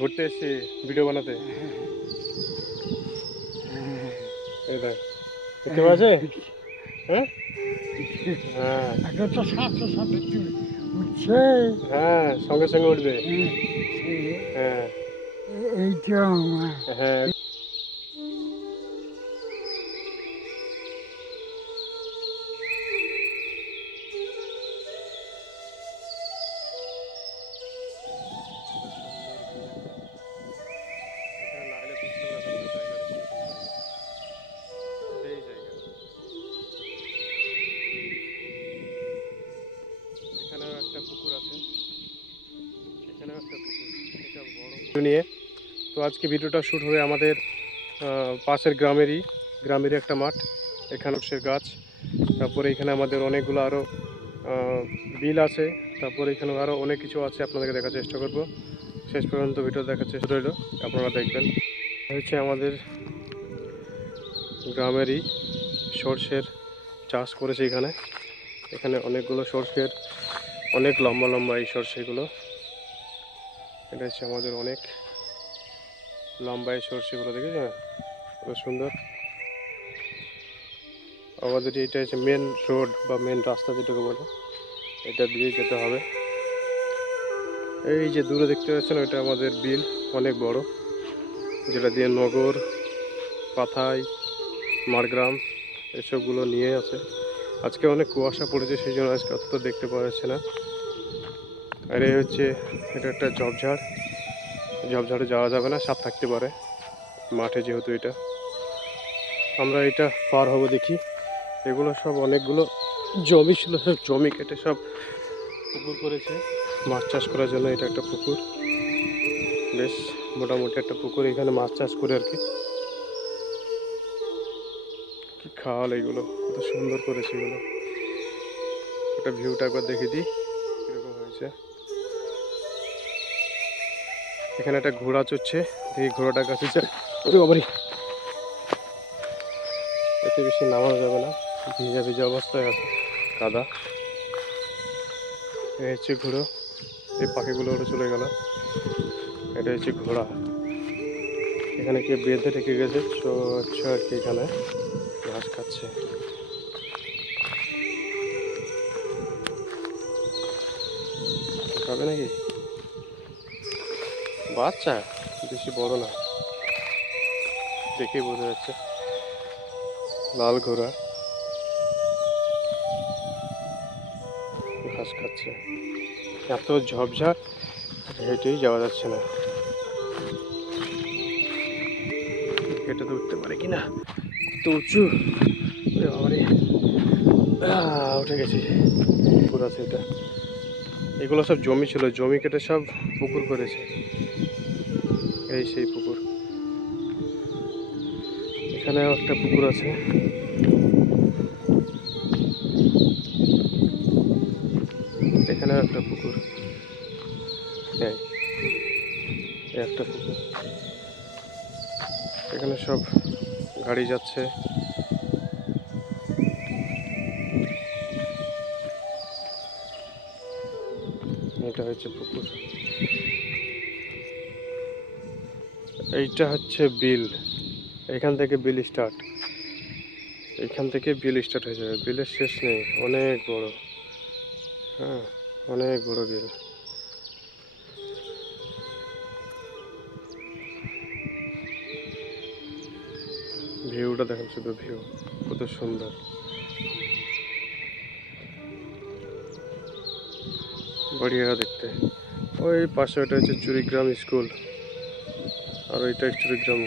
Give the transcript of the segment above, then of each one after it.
ঘুরতে এসেছি ভিডিও বানাতে। এই দেখ দেখতে পাচ্ছে। হ্যাঁ হ্যাঁ আগে তো সাথে সাথে উঠছে। হ্যাঁ সঙ্গে সঙ্গে উঠবে। হ্যাঁ এইটা আমার হ্যাঁ এখানে না এলে বুঝতে পারবেন না জায়গাটা কিরকম জায়গা। সেই জায়গা এখানেও একটা পুকুর আছে, এখানেও একটা পুকুর, এটা বড় পুকুর নিয়ে। তো আজকে ভিডিওটা শ্যুট হবে আমাদের পাশের গ্রামেরই একটা মাঠ। এখানে সে গাছ, তারপরে এখানে আমাদের অনেকগুলো আরও বিল আছে, তারপরে এখানে আরও অনেক কিছু আছে, আপনাদেরকে দেখার চেষ্টা করব। শেষ পর্যন্ত ভিডিও দেখার চেষ্টা রইল, আপনারা দেখবেন। হচ্ছে আমাদের গ্রামেরই সর্ষের চাষ করেছে এখানে। এখানে অনেকগুলো সর্ষের, অনেক লম্বা লম্বা এই সর্ষেগুলো। এটা হচ্ছে আমাদের অনেক লম্বা এই সর্ষেগুলো, দেখেছেন কত সুন্দর। আমাদের এটা হচ্ছে মেন রোড বা মেন রাস্তা যেটাকে বলে, এটা দিয়ে যেতে হবে। এই যে দূরে দেখতে পাচ্ছেন ওইটা আমাদের বিল, অনেক বড়, যেটা দিয়ে নগর, পাথাই, মারগ্রাম এসবগুলো নিয়ে আছে। আজকে অনেক কুয়াশা পড়েছে, সেই জন্য আজকে অত দেখতে পাওয়া যাচ্ছে না। আর এই হচ্ছে এটা একটা ঝোপঝাড়, ঝোপঝাড়ে যাওয়া যাবে না, সাপ থাকতে পারে মাঠে, যেহেতু এটা আমরা এটা পার হবো দেখি। এগুলো সব অনেকগুলো জমি ছিল, সব জমি কেটে সব পুকুর করেছে মাছ চাষ করার জন্য। এটা একটা পুকুর, বেশ মোটামুটি একটা পুকুর, এখানে মাছ চাষ করে আর কি। কি খাল এগুলো, কত সুন্দর করেছে এগুলো। একটা ভিউটা একবার দেখে দিই কীরকম হয়েছে। এখানে একটা ঘোড়া চড়ছে, দেখি ঘোড়াটার কাছে ওরে বাবারি, এতে বেশি নামানো যাবে না, ভিজা ভিজা অবস্থায় আছে, কাদা। এই হচ্ছে ঘোড়া, এই পাখিগুলো ওটা চলে গেল। এটা হচ্ছে ঘোড়া, এখানে কে বেঁধে রেখে গেছে আর কি, এখানে ঘাস খাচ্ছে। খাবে নাকি? বাচ্চা, বেশি বড় না, দেখেই বোঝা যাচ্ছে। লাল ঘোড়া ঘাস খাচ্ছে, এত ঝপঝাপ হেঁটেই যাওয়া যাচ্ছে না। হেঁটে তো উঠতে পারে কিনা, কত উঁচু, উঠে গেছি। পুকুর আছে এটা, এগুলো সব জমি ছিল, জমি কেটে সব পুকুর করেছে। এই সেই পুকুর, এখানেও একটা পুকুর আছে। এখানেও একটা পুকুর, এই একটা পুকুর। এখানে সব গাড়ি যাচ্ছে। এটা হচ্ছে পুকুর, এইটা হচ্ছে বিল। এখান থেকে বিল স্টার্ট, এখান থেকে বিল স্টার্ট হয়ে যাবে, বিলের শেষ নেই, অনেক বড়। হ্যাঁ অনেক বড় বিল। ভিউটা দেখেন, শুধু ভিউ কত সুন্দর, বড়িয়া দেখতে। ওই পাশে ওটা হচ্ছে চুরিগ্রাম স্কুল, আর ওইটা চুরিগ্রাম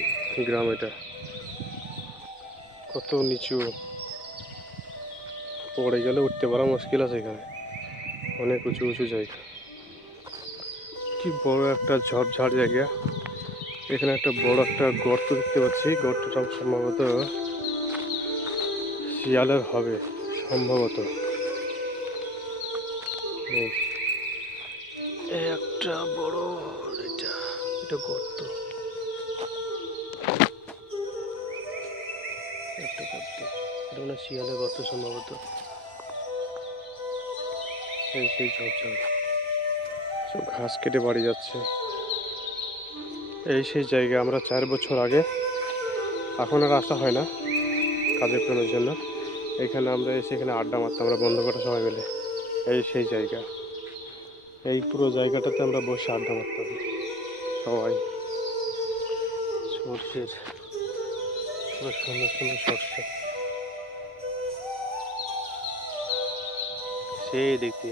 গ্রাম। এটা কত নিচু, পড়ে গেলে উঠতে পারা মুশকিল আছে এখানে, অনেক উঁচু উঁচু জায়গা। কি বড় একটা ঝড়ঝাড় জায়গা। এখানে একটা বড় একটা গর্ত দেখতে পাচ্ছি, গর্তটা সম্ভবত শিয়ালের হবে, সম্ভবত। একটা বড়, এটা এটা গর্ত, একটা গর্ত, এটা মানে শিয়ালের গর্ত সম্ভবত। এই সেই ঝড়ঝড়, সব ঘাস কেটে বাড়ি যাচ্ছে। এই সেই জায়গা, আমরা 4 বছর আগে, এখন আর আসা হয় না কাজের প্রেমের জন্য, এখানে আমরা এসে এখানে আড্ডা মারতাম আমরা বন্ধু কটা সবাই মিলে। এই সেই জায়গা, এই পুরো জায়গাটাতে আমরা বসে আড্ডা মারতাম সবাই। সর্ষের পুরো সুন্দর সুন্দর সর্ষে, সেই দেখতে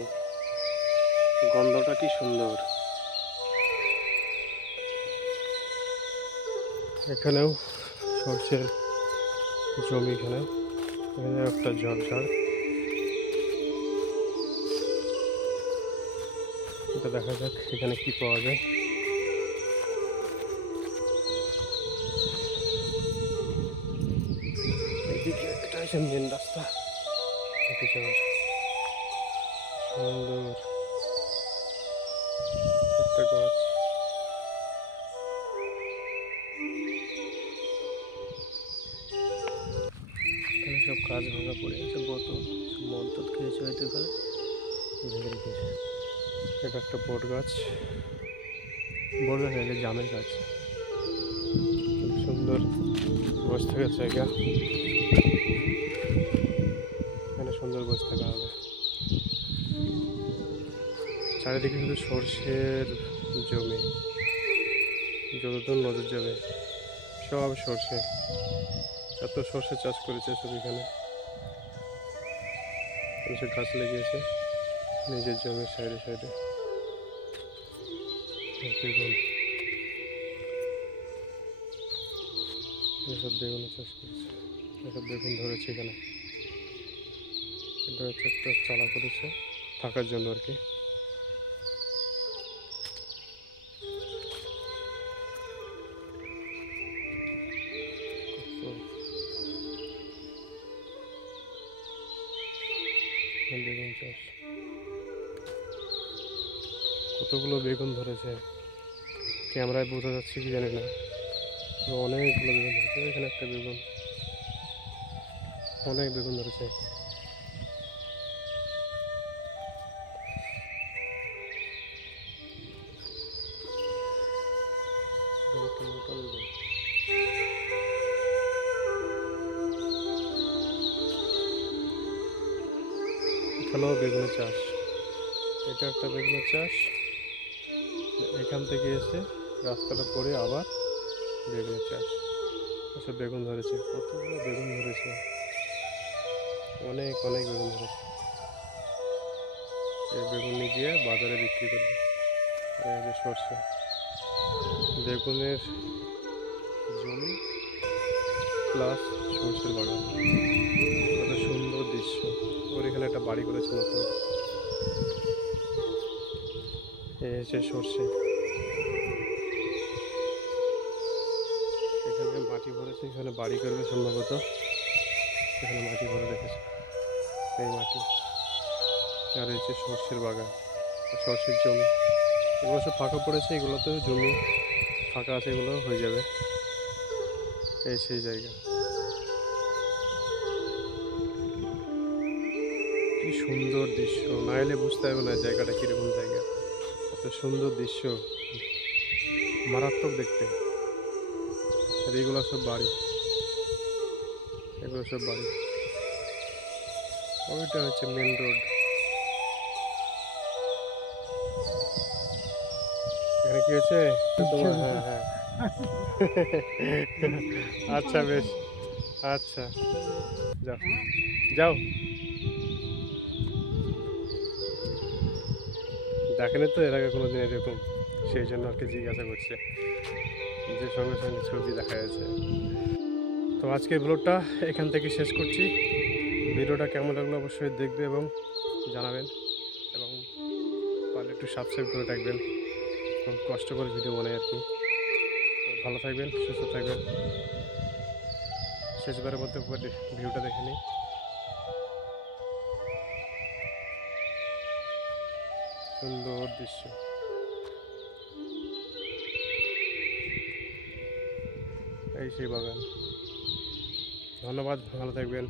গন্ধটা কি সুন্দর। এখানেও সর্ষের জমি, এখানে এখানে একটা ঝড়ঝড়, এটা দেখা যাক এখানে কি পাওয়া যায়। এদিকে এটা হচ্ছে মেন রাস্তা, হেঁটে যাওয়ার। সুন্দর একটা গাছ, এখানে সব গাছ ভাঙা পড়ে আছে, বোতল সব মদ খেয়েছে হয়তো, এখানে ভেঙে রেখেছে। এটা একটা বট গাছ, বট গাছ এটা জামের গাছ, খুব সুন্দর বসে থাকার জায়গা, এখানে সুন্দর বসে থাকা হবে। চারিদিকে শুধু সর্ষের জমি, যতদূর নজর যাবে সব সর্ষে, এত সর্ষে চাষ করেছে সব এখানে, সে গাছ লেগেছে নিজের জমির সাইডে সাইডে। বেগুন, এসব বেগুনের চাষ করেছে, এসব বেগুন ধরেছে এখানে। এটা হচ্ছে একটা চালা করেছে থাকার জন্য আর কি। বেগুন চাষ, কতগুলো বেগুন ধরেছে ক্যামেরায় বোঝা যাচ্ছে কি জানি না, অনেকগুলো বেগুন ধরেছে। এখানে একটা বেগুন, অনেক বেগুন ধরেছে। একটা মোটা বেগুন, এখানেও বেগুনের চাষ, এটা একটা বেগুনের চাষ। এখান থেকে এসে রাস্তাটা পরে আবার বেগুনের চাষ, এসব বেগুন ধরেছে, কতগুলো বেগুন ধরেছে, অনেক অনেক বেগুন ধরেছে। এই বেগুন নিয়ে গিয়ে বাজারে বিক্রি করবে। আর এই যে সর্ষে, বেগুনের জমি প্লাস সর্ষের বাগান, কত সুন্দর দৃশ্য। ওর এখানে একটা বাড়ি করেছে নতুন, এই হচ্ছে সর্ষে। এখানে মাটি ভরেছে, এখানে বাড়ি করবে সম্ভবত, এখানে মাটি ভরে রেখেছে, এই মাটি। আর এই যে সর্ষের বাগান, সর্ষের জমি, এগুলো সব ফাঁকা পড়েছে, এগুলোতেও জমি ফাঁকা আছে, এগুলো হয়ে যাবে। এই সেই জায়গা, কি সুন্দর দৃশ্য, না এলে বুঝতে পারবে না জায়গাটা কীরকম জায়গা, এত সুন্দর দৃশ্য, মারাত্মক দেখতে। আর এগুলো সব বাড়ি, এগুলো সব বাড়ি। ওইটা হচ্ছে মেন রোড, এখানে কি হয়েছে তোমার? হ্যাঁ হ্যাঁ আচ্ছা বেশ, আচ্ছা যাও যাও। দেখেনি তো এর আগে কোনোদিন এরকম, সেই জন্য আর কি জিজ্ঞাসা করছে, যে সঙ্গে সঙ্গে ছবি দেখা যাচ্ছে। তো আজকের ব্লগটা এখান থেকে শেষ করছি। ভিডিওটা কেমন লাগলো অবশ্যই দেখবে এবং জানাবেন, এবং পারলে একটু সাবস্ক্রাইব করে রাখবেন, খুব কষ্ট করে ভিডিও বানাই আর কি। তো ভালো থাকবেন, সুস্থ থাকবেন। শেষবারের মধ্যে ভিউটা দেখে নিই, সুন্দর দৃশ্য, এই সেই বাগান। ধন্যবাদ, ভালো থাকবেন।